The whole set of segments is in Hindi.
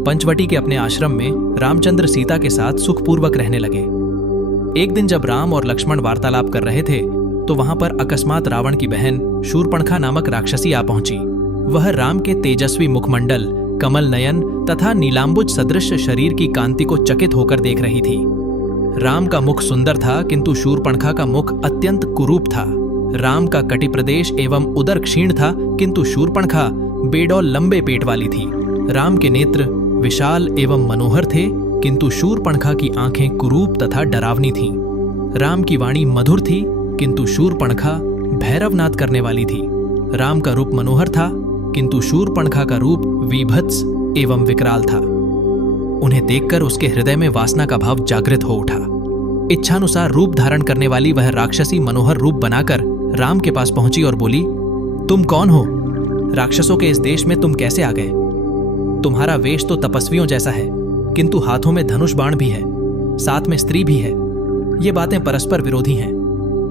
पंचवटी के अपने आश्रम में रामचंद्र सीता के साथ सुखपूर्वक रहने लगे। एक दिन जब राम और लक्ष्मण वार्तालाप कर रहे थे तो वहां पर अकस्मात रावण की बहन शूर्पणखा नामक राक्षसी आ पहुंची। वह राम के तेजस्वी मुखमंडल, कमल नयन तथा नीलांबुज सदृश शरीर की कांति को चकित होकर देख रही थी। राम का मुख सुंदर था किंतु शूर्पणखा का मुख अत्यंत कुरूप था। राम का कटि प्रदेश एवं उदर क्षीण था किंतु शूर्पणखा बेडौल लंबे पेट वाली थी। राम के नेत्र विशाल एवं मनोहर थे किंतु शूर्पणखा की आंखें कुरूप तथा डरावनी थीं। राम की वाणी मधुर थी किंतु शूर्पणखा भैरवनाद करने वाली थी। राम का रूप मनोहर था किंतु शूर्पणखा का रूप विभत्स एवं विकराल था। उन्हें देखकर उसके हृदय में वासना का भाव जागृत हो उठा। इच्छानुसार रूप धारण करने वाली वह राक्षसी मनोहर रूप बनाकर राम के पास पहुंची और बोली, तुम कौन हो? राक्षसों के इस देश में तुम कैसे आ गए? तुम्हारा वेश तो तपस्वियों जैसा है किंतु हाथों में धनुष बाण भी है, साथ में स्त्री भी है। ये बातें परस्पर विरोधी हैं।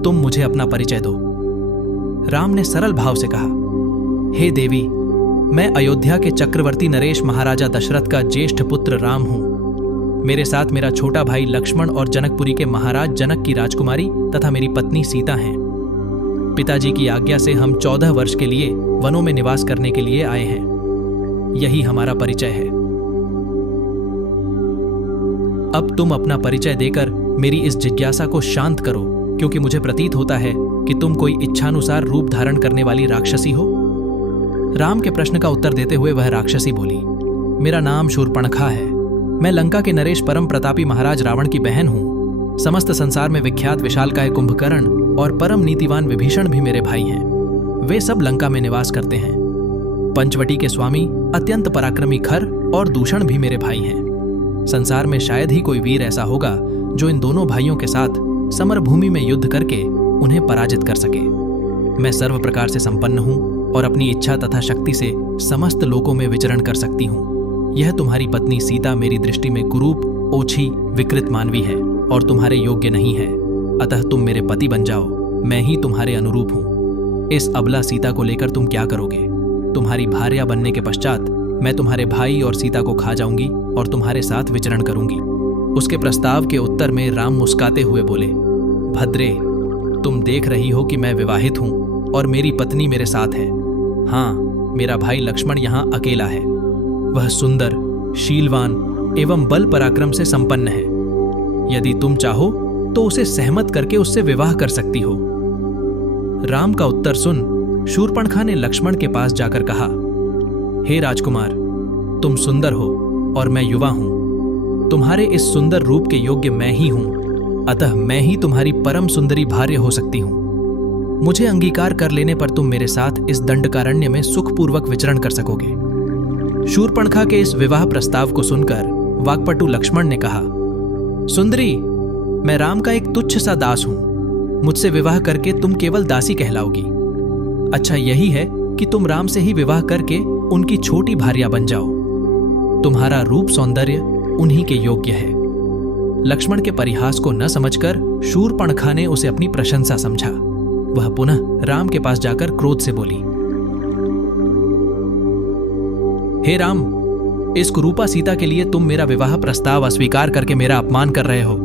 तुम मुझे अपना परिचय दो। राम ने सरल भाव से कहा, हे देवी, मैं अयोध्या के चक्रवर्ती नरेश महाराजा दशरथ का ज्येष्ठ पुत्र राम हूं। मेरे साथ मेरा छोटा भाई लक्ष्मण और जनकपुरी के महाराज जनक की राजकुमारी तथा मेरी पत्नी सीता हैं। पिताजी की आज्ञा से हम 14 वर्ष के लिए वनों में निवास करने के लिए आए हैं। यही हमारा परिचय है। अब तुम अपना परिचय देकर मेरी इस जिज्ञासा को शांत करो, क्योंकि मुझे प्रतीत होता है कि तुम कोई इच्छानुसार रूप धारण करने वाली राक्षसी हो। राम के प्रश्न का उत्तर देते हुए वह राक्षसी बोली, मेरा नाम शूर्पणखा है। मैं लंका के नरेश परम प्रतापी महाराज रावण की बहन हूँ। समस्त संसार में विख्यात विशालकाय कुंभकर्ण और परम नीतिवान विभीषण भी मेरे भाई हैं। वे सब लंका में निवास करते हैं। पंचवटी के स्वामी अत्यंत पराक्रमी खर और दूषण भी मेरे भाई हैं। संसार में शायद ही कोई वीर ऐसा होगा जो इन दोनों भाइयों के साथ समरभूमि में युद्ध करके उन्हें पराजित कर सके। मैं सर्व प्रकार से संपन्न हूँ और अपनी इच्छा तथा शक्ति से समस्त लोकों में विचरण कर सकती हूँ। यह तुम्हारी पत्नी सीता मेरी दृष्टि में कुरूप, ओछी, विकृत मानवी है और तुम्हारे योग्य नहीं है। अतः तुम मेरे पति बन जाओ, मैं ही तुम्हारे अनुरूप हूँ। इस अबला सीता को लेकर तुम क्या करोगे? तुम्हारी भार्या बनने के पश्चात मैं तुम्हारे भाई और सीता को खा जाऊंगी और तुम्हारे साथ विचरण करूंगी। उसके प्रस्ताव के उत्तर में राम मुस्काते हुए बोले, भद्रे, तुम देख रही हो कि मैं विवाहित हूं और मेरी पत्नी मेरे साथ है। हाँ, मेरा भाई लक्ष्मण यहाँ अकेला है। वह सुंदर, शीलवान एवं बल पराक्रम से संपन्न है। यदि तुम चाहो तो उसे सहमत करके उससे विवाह कर सकती हो। राम का उत्तर सुन शूर्पणखा ने लक्ष्मण के पास जाकर कहा, हे राजकुमार, तुम सुंदर हो और मैं युवा हूं। तुम्हारे इस सुंदर रूप के योग्य मैं ही हूं, अतः मैं ही तुम्हारी परम सुंदरी भार्य हो सकती हूं। मुझे अंगीकार कर लेने पर तुम मेरे साथ इस दंडकारण्य में सुखपूर्वक विचरण कर सकोगे। शूर्पणखा के इस विवाह प्रस्ताव को सुनकर वाक्पटु लक्ष्मण ने कहा, सुंदरी, मैं राम का एक तुच्छ सा दास हूं। मुझसे विवाह करके तुम केवल दासी कहलाओगी। अच्छा यही है कि तुम राम से ही विवाह करके उनकी छोटी भार्या बन जाओ। तुम्हारा रूप सौंदर्य उन्हीं के योग्य है। लक्ष्मण के परिहास को न समझकर शूर्पणखा ने उसे अपनी प्रशंसा समझा। वह पुनः राम के पास जाकर क्रोध से बोली, हे राम, इस कुरूपा सीता के लिए तुम मेरा विवाह प्रस्ताव अस्वीकार करके मेरा अपमान कर रहे हो।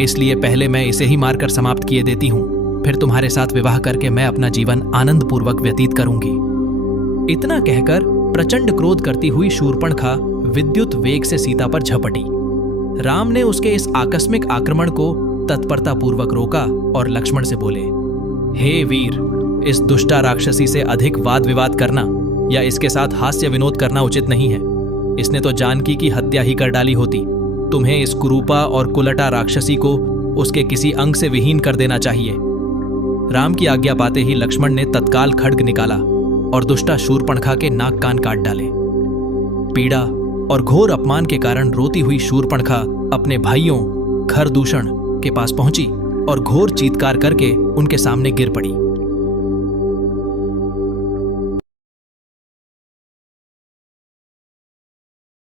इसलिए पहले मैं इसे ही मारकर समाप्त किए देती हूं, फिर तुम्हारे साथ विवाह करके मैं अपना जीवन आनंद पूर्वक व्यतीत करूंगी। इतना कहकर प्रचंड क्रोध करती हुई शूर्पणखा विद्युत वेग से सीता पर झपटी। राम ने उसके इस आकस्मिक आक्रमण को तत्परता पूर्वक रोका और लक्ष्मण से बोले, हे वीर, इस दुष्टा राक्षसी से अधिक वाद विवाद करना या इसके साथ हास्य विनोद करना उचित नहीं है। इसने तो जानकी की हत्या ही कर डाली होती। तुम्हें इस कुरूपा और कुलटा राक्षसी को उसके किसी अंग से विहीन कर देना चाहिए। राम की आज्ञा पाते ही लक्ष्मण ने तत्काल खड्ग निकाला और दुष्टा शूर्पणखा के नाक कान काट डाले। पीड़ा और घोर अपमान के कारण रोती हुई शूर्पणखा अपने भाइयों खरदूषण के पास पहुंची और घोर चीत्कार करके उनके सामने गिर पड़ी।